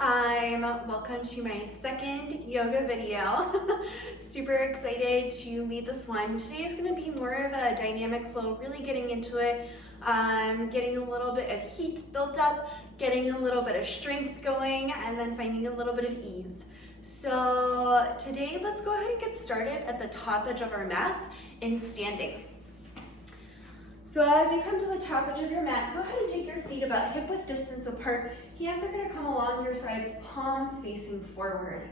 Welcome to my second yoga video. Super excited to lead this one. Today is going to be more of a dynamic flow, really getting into it, getting a little bit of heat built up, getting a little bit of strength going, and then finding a little bit of ease. So today, let's go ahead and get started at the top edge of our mats in standing. So as you come to the top edge of your mat, go ahead and take your feet about hip-width distance apart. Hands are going to come along your sides, palms facing forward.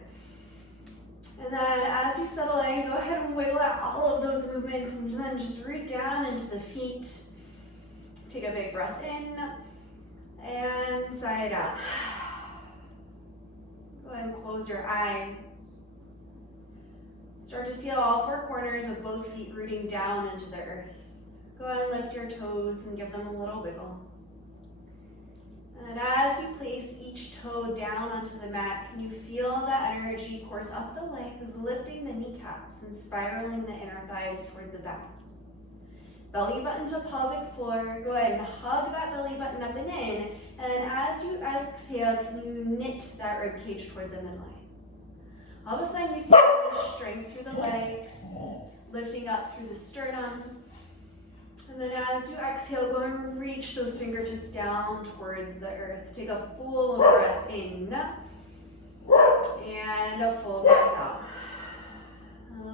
And then as you settle in, go ahead and wiggle out all of those movements and then just root down into the feet. Take a big breath in and sigh it out. Go ahead and close your eyes. Start to feel all four corners of both feet rooting down into the earth. Go ahead and lift your toes and give them a little wiggle. And as you place each toe down onto the mat, can you feel that energy course up the legs, lifting the kneecaps and spiraling the inner thighs toward the back? Belly button to pelvic floor. Go ahead and hug that belly button up and in. And as you exhale, can you knit that rib cage toward the midline? All of a sudden, you feel the strength through the legs, lifting up through the sternum. And then as you exhale, go and reach those fingertips down towards the earth. Take a full breath in and a full breath out.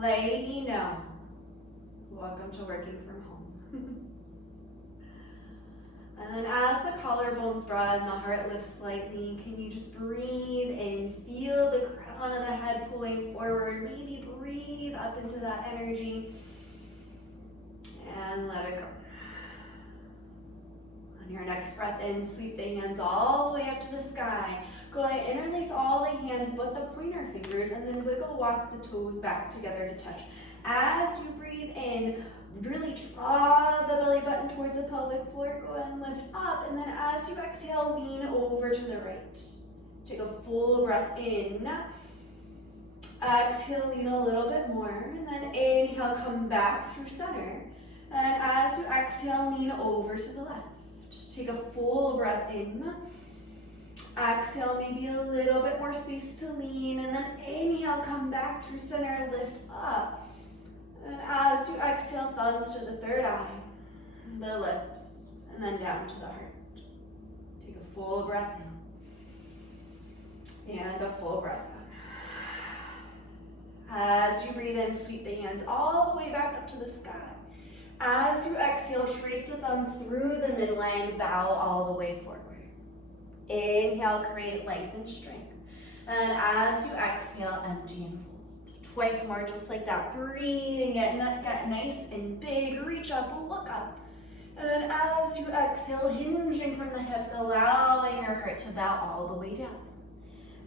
Lady, no. Welcome to working from home. And then as the collarbones broaden, the heart lifts slightly. Can you just breathe in? Feel the crown of the head pulling forward. Maybe breathe up into that energy. And let it go. On your next breath in, sweep the hands all the way up to the sky. Go ahead, interlace all the hands but the pointer fingers, and then wiggle walk the toes back together to touch. As you breathe in, really draw the belly button towards the pelvic floor. Go ahead and lift up, and then as you exhale, lean over to the right. Take a full breath in. Exhale, lean a little bit more, and then inhale, come back through center. And as you exhale, lean over to the left. Take a full breath in. Exhale, maybe a little bit more space to lean. And then inhale, come back through center, lift up. And as you exhale, thumbs to the third eye, the lips, and then down to the heart. Take a full breath in. And a full breath out. As you breathe in, sweep the hands all the way back up to the sky. As you exhale, trace the thumbs through the midline, bow all the way forward. Inhale, create length and strength. And as you exhale, empty and fold. Twice more, just like that. Breathing, get nice and big. Reach up, look up. And then as you exhale, hinging from the hips, allowing your heart to bow all the way down.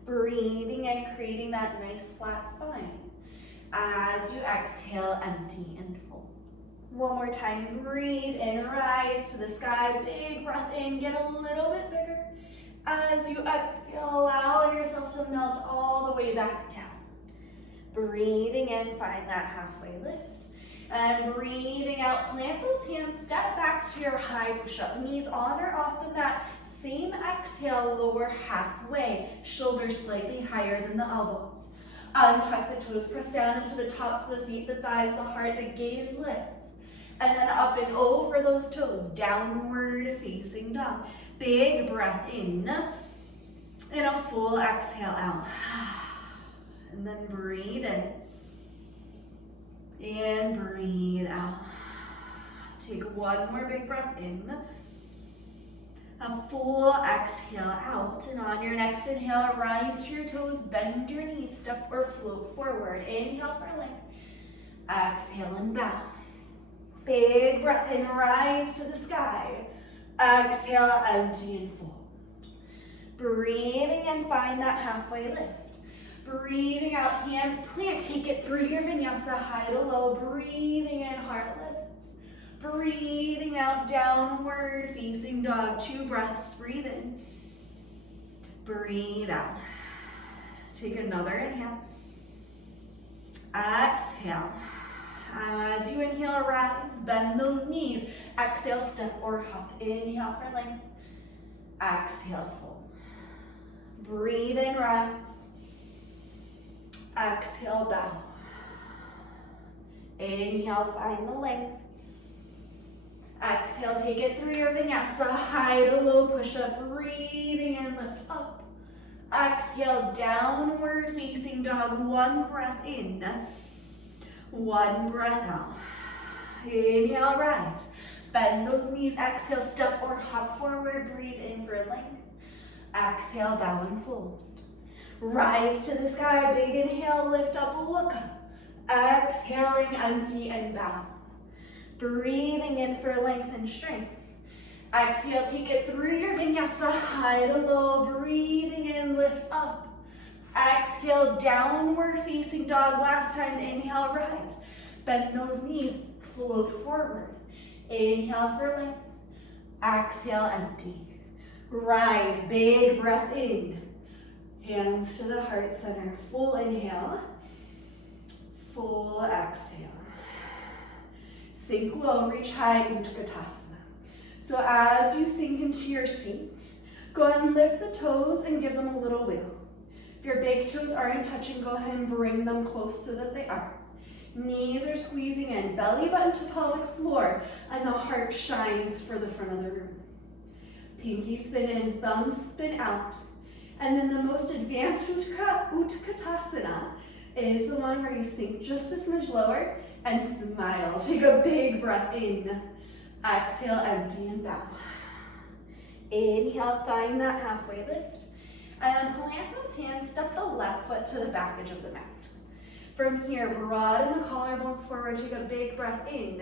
Breathing and creating that nice flat spine. As you exhale, empty and fold. One more time, breathe in, rise to the sky, big breath in, get a little bit bigger. As you exhale, allow yourself to melt all the way back down. Breathing in, find that halfway lift. And breathing out, plant those hands, step back to your high push-up, knees on or off the mat. Same exhale, lower halfway, shoulders slightly higher than the elbows. Untuck the toes, press down into the tops of the feet, the thighs, the heart, the gaze lifts. And then up and over those toes, downward facing dog. Big breath in, and a full exhale out. And then breathe in, and breathe out. Take one more big breath in, a full exhale out. And on your next inhale, rise to your toes, bend your knees, step or float forward. Inhale for length, exhale and bow. Big breath in, rise to the sky. Exhale, empty and fold. Breathing in, find that halfway lift. Breathing out, hands plant, take it through your vinyasa, high to low. Breathing in, heart lifts. Breathing out, downward facing dog. 2 breaths, breathe in. Breathe out. Take another inhale. Exhale. As you inhale, rise, bend those knees. Exhale, step or hop. Inhale for length. Exhale, fold. Breathe in, rise. Exhale, bow. Inhale, find the length. Exhale, take it through your vinyasa, high to low push-up, breathing in, lift up. Exhale, downward facing dog, one breath in, one breath out. Inhale, rise. Bend those knees, exhale, step or hop forward, breathe in for length. Exhale, bow and fold. Rise to the sky, big inhale, lift up, look up. Exhaling, empty and bow. Breathing in for length and strength. Exhale, take it through your vinyasa, high to low, breathing in, lift up. Exhale, downward facing dog, last time, inhale, rise. Bend those knees, float forward. Inhale for length, exhale, empty. Rise, big breath in. Hands to the heart center, full inhale, full exhale. Sink low, reach high, Utkatasana. So as you sink into your seat, go ahead and lift the toes and give them a little wiggle. If your big toes aren't touching, go ahead and bring them close so that they are. Knees are squeezing in, belly button to pelvic floor, and the heart shines for the front of the room. Pinky spin in, thumbs spin out. And then the most advanced Utkatasana is the one where you sink just a smidge lower and smile. Take a big breath in. Exhale, empty and bow. Inhale, find that halfway lift. And then plant those hands, step the left foot to the back edge of the mat. From here, broaden the collarbones forward, take a big breath in.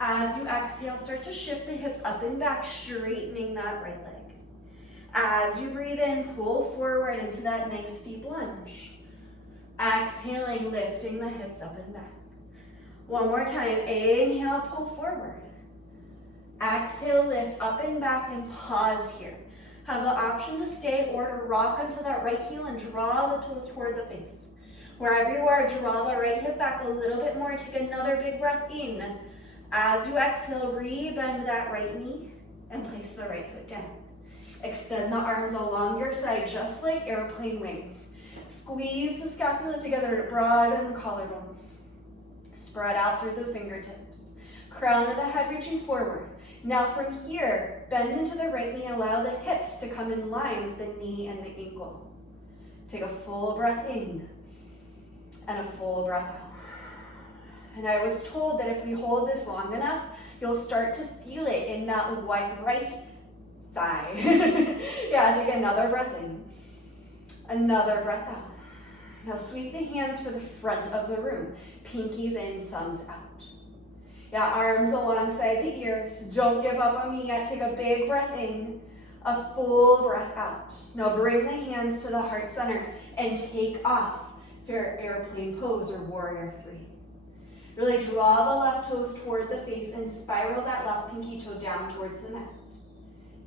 As you exhale, start to shift the hips up and back, straightening that right leg. As you breathe in, pull forward into that nice deep lunge. Exhaling, lifting the hips up and back. One more time, inhale, pull forward. Exhale, lift up and back and pause here. Have the option to stay or to rock onto that right heel and draw the toes toward the face. Wherever you are, draw the right hip back a little bit more. Take another big breath in. As you exhale, re-bend that right knee and place the right foot down. Extend the arms along your side, just like airplane wings. Squeeze the scapula together to broaden the collarbones. Spread out through the fingertips. Crown of the head reaching forward. Now from here, bend into the right knee, allow the hips to come in line with the knee and the ankle. Take a full breath in and a full breath out. And I was told that if we hold this long enough, you'll start to feel it in that right thigh. Yeah, take another breath in, another breath out. Now sweep the hands for the front of the room. Pinkies in, thumbs out. Yeah, arms alongside the ears. Don't give up on me yet. Take a big breath in, a full breath out. Now bring the hands to the heart center and take off for airplane pose or warrior three. Really draw the left toes toward the face and spiral that left pinky toe down towards the mat.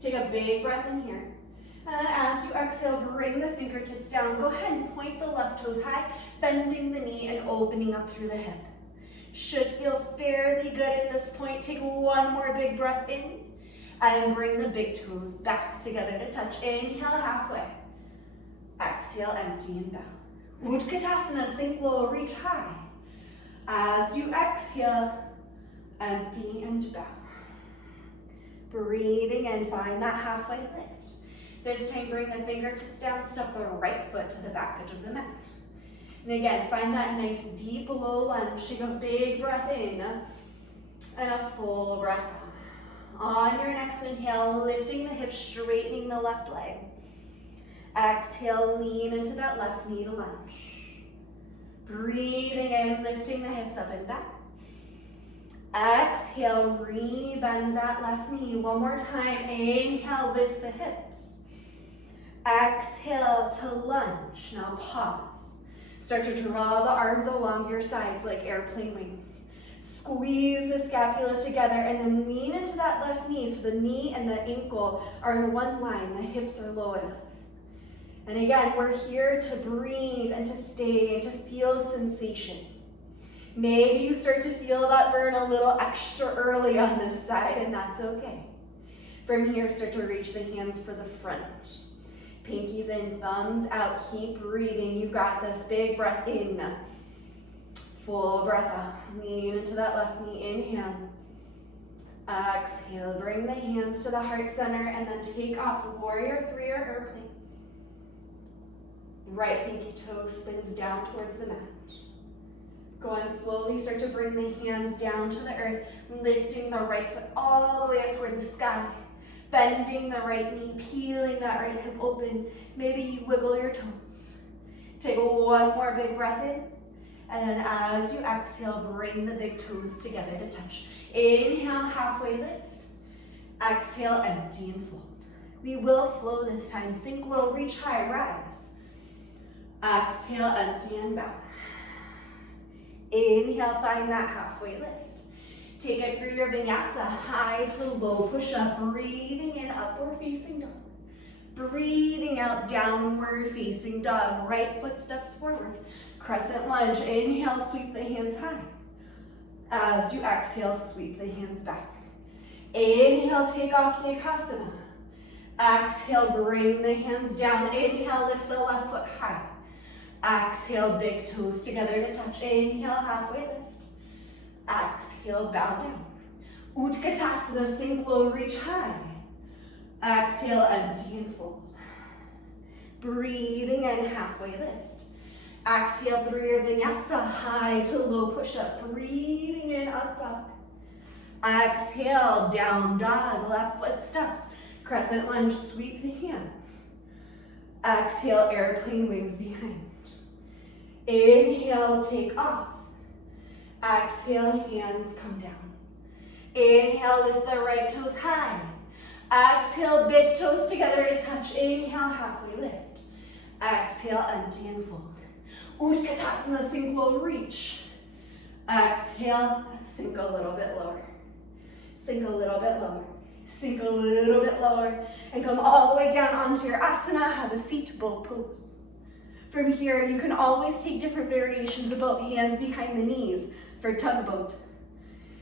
Take a big breath in here. And then as you exhale, bring the fingertips down. Go ahead and point the left toes high, bending the knee and opening up through the hip. Should feel fairly good at this point. Take one more big breath in and bring the big toes back together to touch. Inhale halfway. Exhale, empty and bow. Utkatasana, sink low, reach high. As you exhale, empty and bow. Breathing in, find that halfway lift. This time, bring the fingertips down, step the right foot to the back edge of the mat. And again, find that nice deep low lunge. Take a big breath in and a full breath out. On your next inhale, lifting the hips, straightening the left leg. Exhale, lean into that left knee to lunge. Breathing in, lifting the hips up and back. Exhale, re-bend that left knee. One more time. Inhale, lift the hips. Exhale to lunge. Now pause. Start to draw the arms along your sides like airplane wings. Squeeze the scapula together and then lean into that left knee so the knee and the ankle are in one line. The hips are low enough. And again, we're here to breathe and to stay and to feel sensation. Maybe you start to feel that burn a little extra early on this side, and that's okay. From here, start to reach the hands for the front. Pinkies pinkies in, thumbs out. Keep breathing. You've got this. Big breath in. Full breath out. Lean into that left knee. Inhale. Exhale. Bring the hands to the heart center and then take off warrior three or airplane. Right pinky toe spins down towards the mat. Go on, slowly start to bring the hands down to the earth, lifting the right foot all the way up toward the sky. Bending the right knee, peeling that right hip open. Maybe you wiggle your toes. Take one more big breath in. And then as you exhale, bring the big toes together to touch. Inhale, halfway lift. Exhale, empty and fold. We will flow this time. Sink low, reach high, rise. Exhale, empty and bow. Inhale, find that halfway lift. Take it through your vinyasa, high to low push-up. Breathing in, upward facing dog. Breathing out, downward facing dog. Right foot steps forward. Crescent lunge. Inhale, sweep the hands high. As you exhale, sweep the hands back. Inhale, take off Dekasana. Exhale, bring the hands down. Inhale, lift the left foot high. Exhale, big toes together to touch. Inhale, halfway lift. Exhale, bow down. Utkatasana, sink low, reach high. Exhale, empty and fold. Breathing in, halfway lift. Exhale through your vinyasa, high to low push-up. Breathing in, up dog. Exhale, down dog, left foot steps. Crescent lunge, sweep the hands. Exhale, airplane wings behind. Inhale, take off. Exhale, hands come down. Inhale, lift the right toes high. Exhale, big toes together to touch. Inhale, halfway lift. Exhale, empty and fold. Utkatasana, sink low, reach. Exhale, sink a little bit lower. Sink a little bit lower. Sink a little bit lower. And come all the way down onto your asana. Have a seat, boat pose. From here, you can always take different variations of boat, hands behind the knees for tugboat.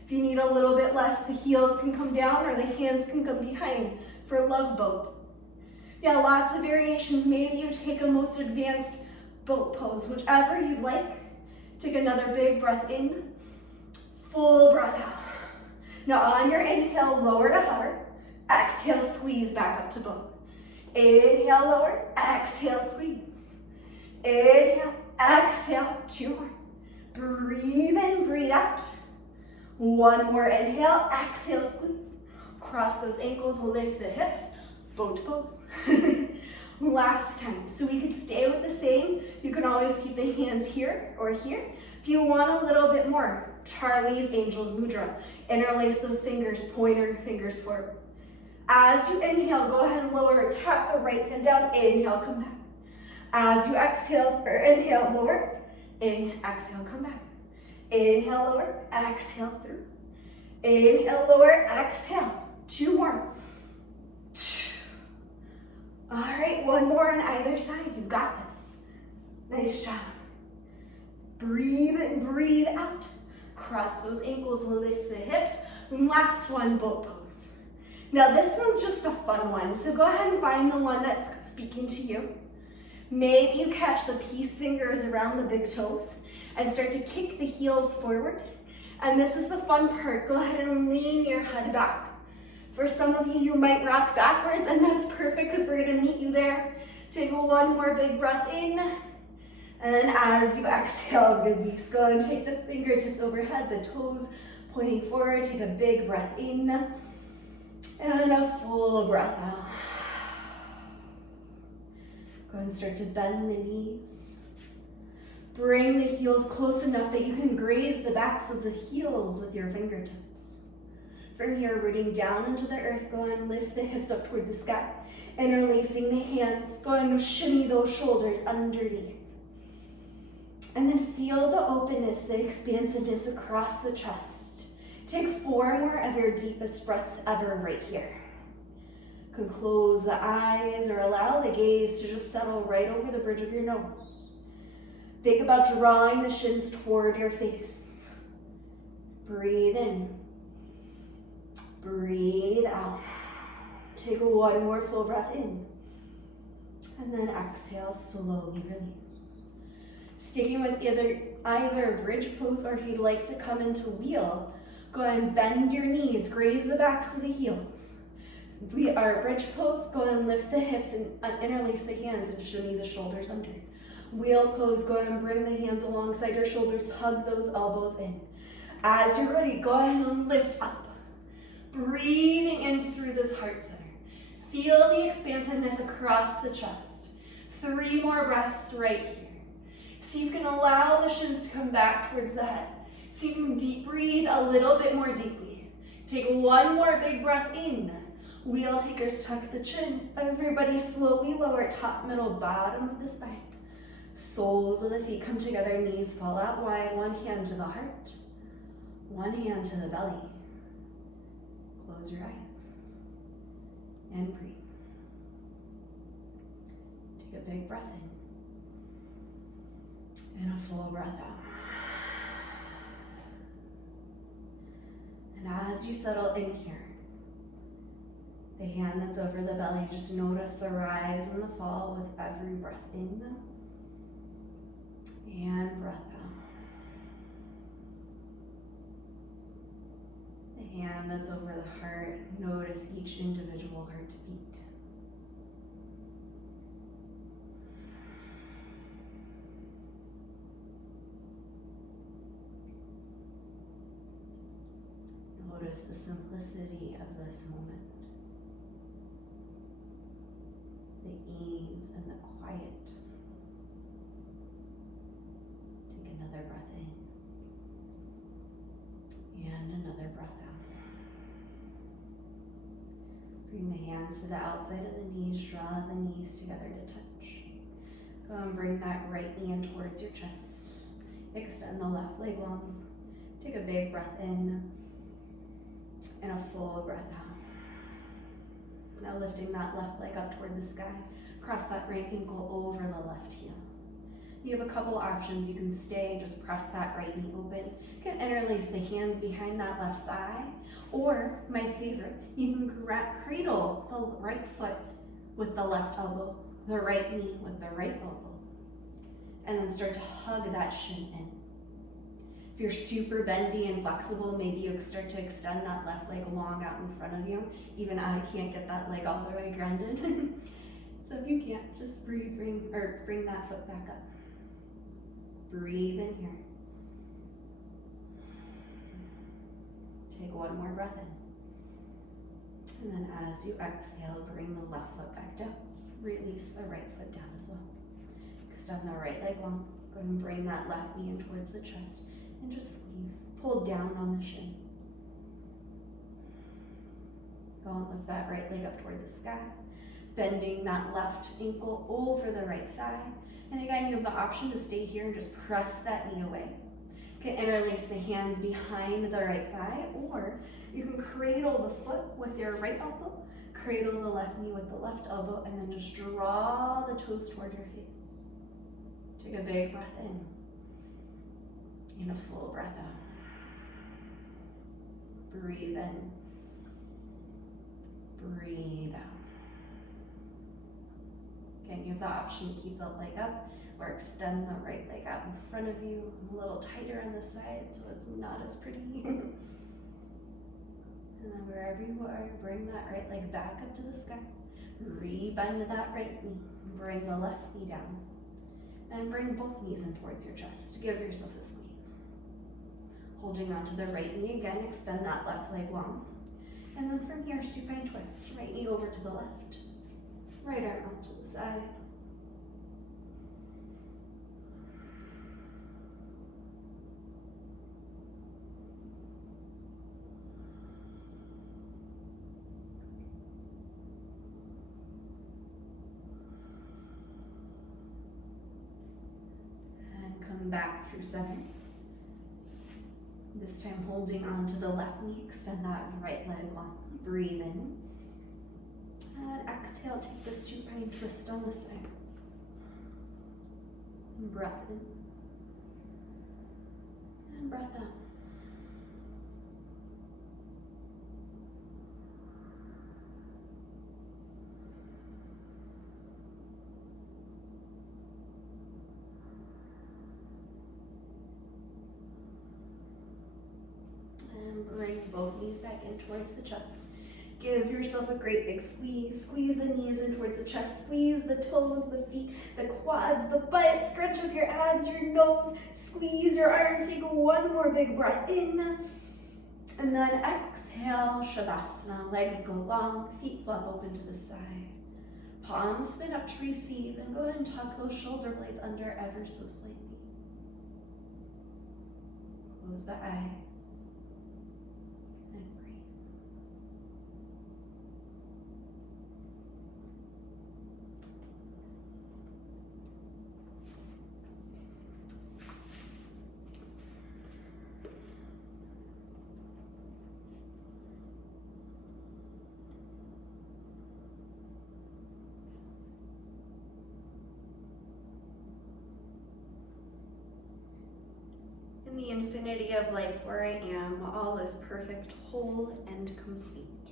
If you need a little bit less, the heels can come down or the hands can come behind for love boat. Yeah, lots of variations. Maybe you take a most advanced boat pose, whichever you'd like. Take another big breath in, full breath out. Now on your inhale, lower to hover. Exhale, squeeze back up to boat. Inhale, lower. Exhale, squeeze. Inhale, exhale, two more. Breathe in, breathe out. One more inhale, exhale, squeeze. Cross those ankles, lift the hips, boat pose. Last time. So we could stay with the same. You can always keep the hands here or here. If you want a little bit more, Charlie's Angel's Mudra. Interlace those fingers, pointer fingers forward. As you inhale, go ahead and lower, tap the right hand down, inhale, come back. As you exhale, or inhale, lower, in, exhale, come back. Inhale, lower, exhale through. Inhale, lower, exhale. Two more. All right, one more on either side. You've got this. Nice job. Breathe in, breathe out. Cross those ankles, lift the hips. Last one, boat pose. Now this one's just a fun one, so go ahead and find the one that's speaking to you. Maybe you catch the peace fingers around the big toes and start to kick the heels forward. And this is the fun part. Go ahead and lean your head back. For some of you, you might rock backwards, and that's perfect because we're gonna meet you there. Take one more big breath in. And then as you exhale, release. Go and take the fingertips overhead, the toes pointing forward. Take a big breath in and a full breath out. Go and start to bend the knees. Bring the heels close enough that you can graze the backs of the heels with your fingertips. From here, rooting down into the earth, go and lift the hips up toward the sky. Interlacing the hands, go and shimmy those shoulders underneath. And then feel the openness, the expansiveness across the chest. Take 4 more of your deepest breaths ever right here. You can close the eyes or allow the gaze to just settle right over the bridge of your nose. Think about drawing the shins toward your face. Breathe in. Breathe out. Take one more full breath in. And then exhale, slowly release. Sticking with either a bridge pose, or if you'd like to come into wheel, go ahead and bend your knees, graze the backs of the heels. We are bridge pose, go ahead and lift the hips and interlace the hands and shimmy the shoulders under. Wheel pose, go ahead and bring the hands alongside your shoulders, hug those elbows in. As you're ready, go ahead and lift up. Breathing in through this heart center. Feel the expansiveness across the chest. 3 more breaths right here. See if you can allow the shins to come back towards the head. See if you can deep breathe a little bit more deeply. Take 1 more big breath in. Wheel takers, tuck the chin. Everybody slowly lower top, middle, bottom of the spine. Soles of the feet come together, knees fall out wide. 1 hand to the heart, 1 hand to the belly. Close your eyes and breathe. Take a big breath in and a full breath out. And as you settle in here, the hand that's over the belly, just notice the rise and the fall with every breath in and breath out. The hand that's over the heart, notice each individual heartbeat. Notice the simplicity of this moment, the ease and the quiet. Take another breath in and another breath out. Bring the hands to the outside of the knees, draw the knees together to touch. Go and bring that right knee in towards your chest. Extend the left leg long. Take a big breath in and a full breath out. Now lifting that left leg up toward the sky. Cross that right ankle over the left heel. You have a couple options. You can stay and just press that right knee open. You can interlace the hands behind that left thigh. Or, my favorite, you can cradle the right foot with the left elbow, the right knee with the right elbow, and then start to hug that shin in. If you're super bendy and flexible, maybe you start to extend that left leg long out in front of you. Even I can't get that leg all the way grounded. So if you can't, just bring that foot back up. Breathe in here. Take 1 more breath in. And then as you exhale, bring the left foot back down. Release the right foot down as well. Extend the right leg long. Go ahead and bring that left knee in towards the chest. And just squeeze. Pull down on the shin. Go and lift that right leg up toward the sky. Bending that left ankle over the right thigh. And again, you have the option to stay here and just press that knee away. You can interlace the hands behind the right thigh, or you can cradle the foot with your right elbow, cradle the left knee with the left elbow, and then just draw the toes toward your face. Take a big breath in and a full breath out. Breathe in, breathe out. Again, you have the option to keep the leg up or extend the right leg out in front of you, a little tighter on the side so it's not as pretty. And then wherever you are, bring that right leg back up to the sky. Re-bend that right knee. Bring the left knee down. And bring both knees in towards your chest. Give yourself a squeeze. Holding onto the right knee again, extend that left leg long. And then from here, supine twist. Right knee over to the left. Right arm out to the side. And come back through center. This time holding onto the left knee, extend that right leg long. Breathe in. And exhale, take the supine twist on the side. And breath in. And breath out. knees back in towards the chest. Give yourself a great big squeeze. Squeeze the knees in towards the chest. Squeeze the toes, the feet, the quads, the butt. Scrunch up your abs, your nose. Squeeze your arms. Take one more big breath in. And then exhale, Shavasana. Legs go long, feet flop open to the side. Palms spin up to receive, and go ahead and tuck those shoulder blades under ever so slightly. Close the eyes and breathe. In the infinity of life where I am, all is perfect, whole, and complete.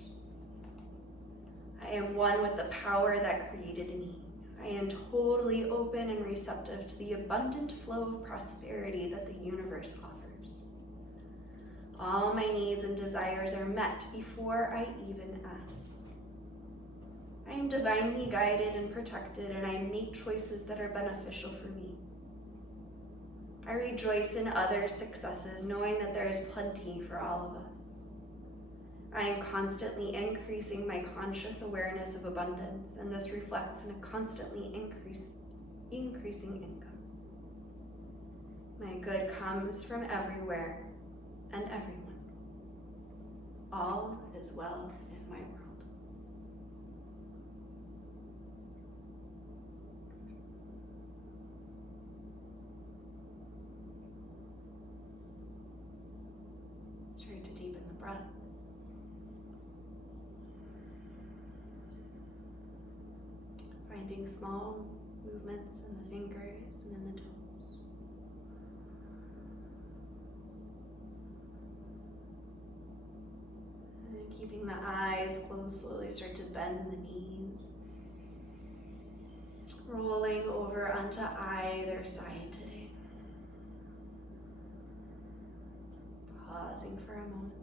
I am one with the power that created me. I am totally open and receptive to the abundant flow of prosperity that the universe offers. All my needs and desires are met before I even ask. I am divinely guided and protected, and I make choices that are beneficial for me. I rejoice in others' successes, knowing that there is plenty for all of us. I am constantly increasing my conscious awareness of abundance, and this reflects in a constantly increasing income. My good comes from everywhere and everyone. All is well in my world. Try to deepen the breath. Finding small movements in the fingers and in the toes. And keeping the eyes closed, slowly start to bend the knees. Rolling over onto either side today. Pausing for a moment.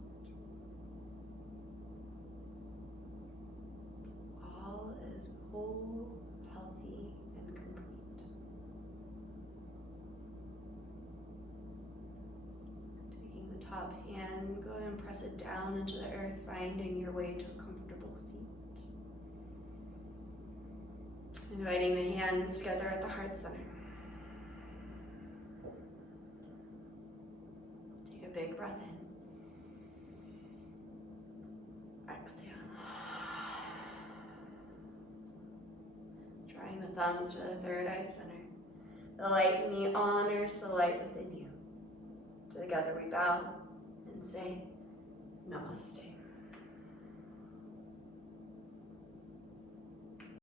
All is whole, healthy, and complete. Taking the top hand, go ahead and press it down into the earth, finding your way to a comfortable seat. Inviting the hands together at the heart center. Take a big breath in. Exhale. Drawing the thumbs to the third eye center. The light in me honors the light within you. Together we bow and say, Namaste.